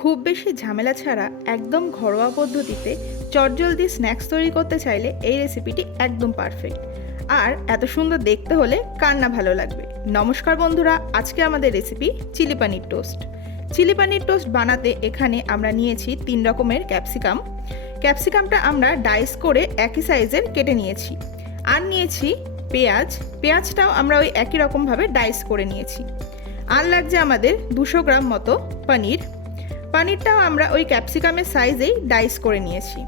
খুব বেশি ঝামেলা ছাড়া একদম ঘরোয়া পদ্ধতিতে চটজলদি স্ন্যাক্স তৈরি করতে চাইলে এই রেসিপিটি একদম পারফেক্ট। আর এত সুন্দর দেখতে হলে কার না ভালো লাগবে। নমস্কার বন্ধুরা, আজকে আমাদের রেসিপি চিলি পানির টোস্ট। চিলি পানির টোস্ট বানাতে এখানে আমরা নিয়েছি 3 রকমের ক্যাপসিকামটা আমরা ডাইস করে একই সাইজের কেটে নিয়েছি। আর নিয়েছি পেঁয়াজটাও আমরা ওই একই রকমভাবে ডাইস করে নিয়েছি। আর লাগছে আমাদের 200 গ্রাম মতো পানিরটাও আমরা ওই ক্যাপসিকামের সাইজেই ডাইস করে নিয়েছি।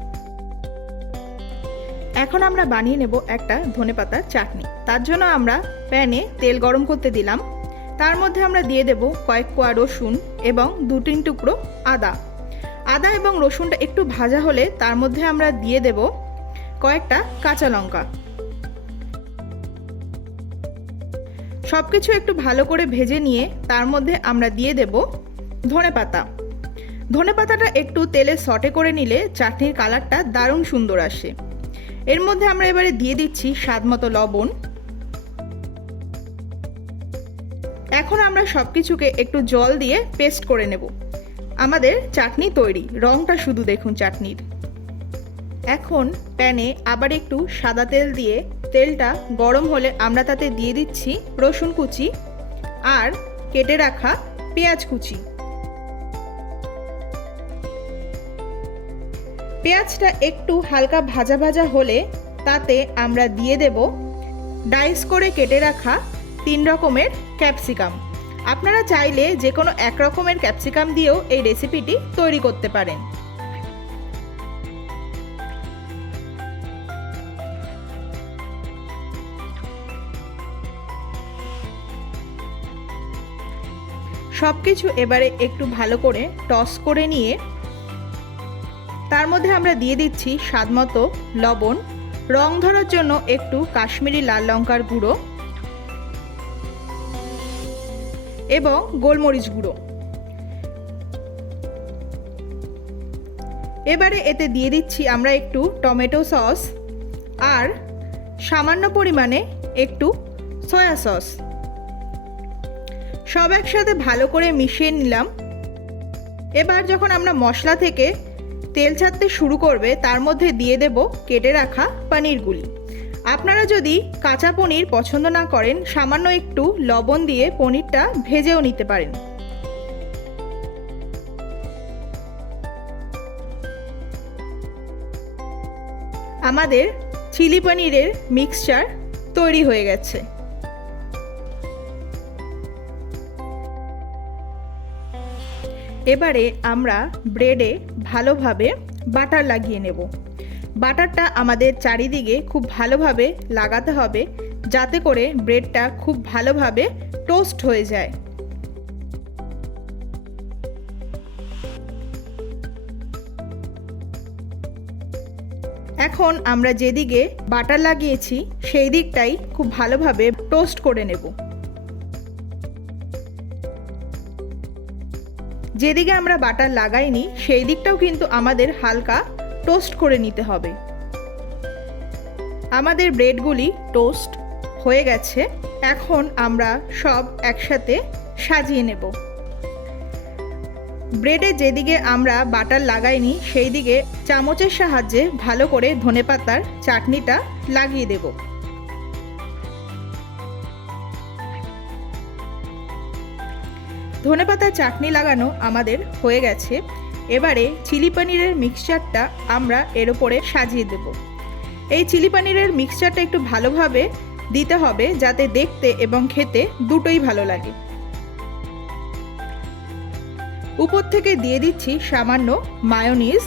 এখন আমরা বানিয়ে নেব একটা ধনেপাতার চাটনি। তার জন্য আমরা প্যানে তেল গরম করতে দিলাম। তার মধ্যে আমরা দিয়ে দেব কয়েক কোয়া রসুন এবং 2-3 টুকরো আদা এবং রসুনটা একটু ভাজা হলে তার মধ্যে আমরা দিয়ে দেব কয়েকটা কাঁচা লঙ্কা। সব কিছু একটু ভালো করে ভেজে নিয়ে তার মধ্যে আমরা দিয়ে দেব ধনেপাতাটা একটু তেলে সটে করে নিলে চাটনির কালারটা দারুণ সুন্দর আসে। এর মধ্যে আমরা এবারে দিয়ে দিচ্ছি স্বাদমতো লবণ। এখন আমরা সব কিছুকে একটু জল দিয়ে পেস্ট করে নেব। আমাদের চাটনি তৈরি। রংটা শুধু দেখুন চাটনির। এখন প্যানে আবার একটু সাদা তেল দিয়ে তেলটা গরম হলে আমরা তাতে দিয়ে দিচ্ছি রসুন কুচি আর কেটে রাখা পেঁয়াজ কুচি। পেঁয়াজটা একটু হালকা ভাজা ভাজা হলে তাতে আমরা দিয়ে দেব ডাইস করে কেটে রাখা 3 রকমের ক্যাপসিকাম। আপনারা চাইলে যে কোনো এক রকমের ক্যাপসিকাম দিয়েও এই রেসিপিটি তৈরি করতে পারেন। সব কিছু এবারে একটু ভালো করে টস করে নিয়ে তার মধ্যে আমরা দিয়ে দিচ্ছি স্বাদমতো লবণ, রং ধরার জন্য একটু কাশ্মীরি লাল লঙ্কার গুঁড়ো এবং গোলমরিচ গুঁড়ো। এবারে এতে দিয়ে দিচ্ছি আমরা একটু টমেটো সস আর সামান্য পরিমাণে একটু সয়া সস। সব একসাথে ভালো করে মিশিয়ে নিলাম। এবার যখন আমরা মশলা থেকে তেল ছাড়তে শুরু করবে তার মধ্যে দিয়ে দেব কেটে রাখা পনিরগুলি। আপনারা যদি কাঁচা পনির পছন্দ না করেন সামান্য একটু লবণ দিয়ে পনিরটা ভেজেও নিতে পারেন। আমাদের চিলি পনিরের মিক্সচার তৈরি হয়ে গেছে। এবারে আমরা ব্রেডে ভালোভাবে বাটার লাগিয়ে নেব। বাটারটা আমাদের চারিদিকে খুব ভালোভাবে লাগাতে হবে যাতে করে ব্রেডটা খুব ভালোভাবে টোস্ট হয়ে যায়। এখন আমরা যেদিকে বাটার লাগিয়েছি সেই দিকটাই খুব ভালোভাবে টোস্ট করে নেব। যেদিকে আমরা বাটার লাগাইনি সেই দিকটাও কিন্তু আমাদের হালকা টোস্ট করে নিতে হবে। আমাদের ব্রেডগুলি টোস্ট হয়ে গেছে। এখন আমরা সব একসাথে সাজিয়ে নেব। ব্রেডে যেদিকে আমরা বাটার লাগাইনি সেই দিকে চামচের সাহায্যে ভালো করে ধনেপাতার চাটনিটা লাগিয়ে দেব। ধনেপাতার চাটনি লাগানো আমাদের হয়ে গেছে। এবারে চিলি পনিরের মিক্সচারটা আমরা এর উপরে সাজিয়ে দেব। এই চিলি পনিরের মিক্সচারটা একটু ভালোভাবে দিতে হবে যাতে দেখতে এবং খেতে দুটোই ভালো লাগে। উপর থেকে দিয়ে দিচ্ছি সামান্য মায়োনিজ।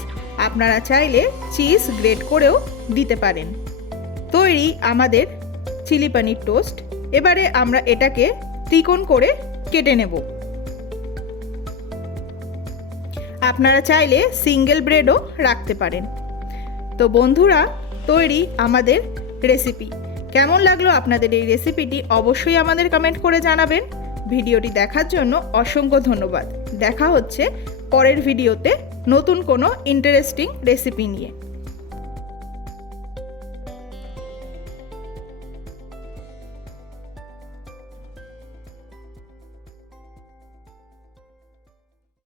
আপনারা চাইলে চিজ গ্রেট করেও দিতে পারেন। তৈরি আমাদের চিলি পনির টোস্ট। এবারে আমরা এটাকে ত্রিকোণ করে কেটে নেব। আপনারা চাইলে সিঙ্গেল ব্রেডও রাখতে পারেন। তো বন্ধুরা, তৈরি আমাদের রেসিপি। কেমন লাগলো আপনাদের এই রেসিপিটি অবশ্যই আমাদের কমেন্ট করে জানাবেন। ভিডিওটি দেখার জন্য অসংখ্য ধন্যবাদ। দেখা হচ্ছে পরের ভিডিওতে নতুন কোনো ইন্টারেস্টিং রেসিপি নিয়ে।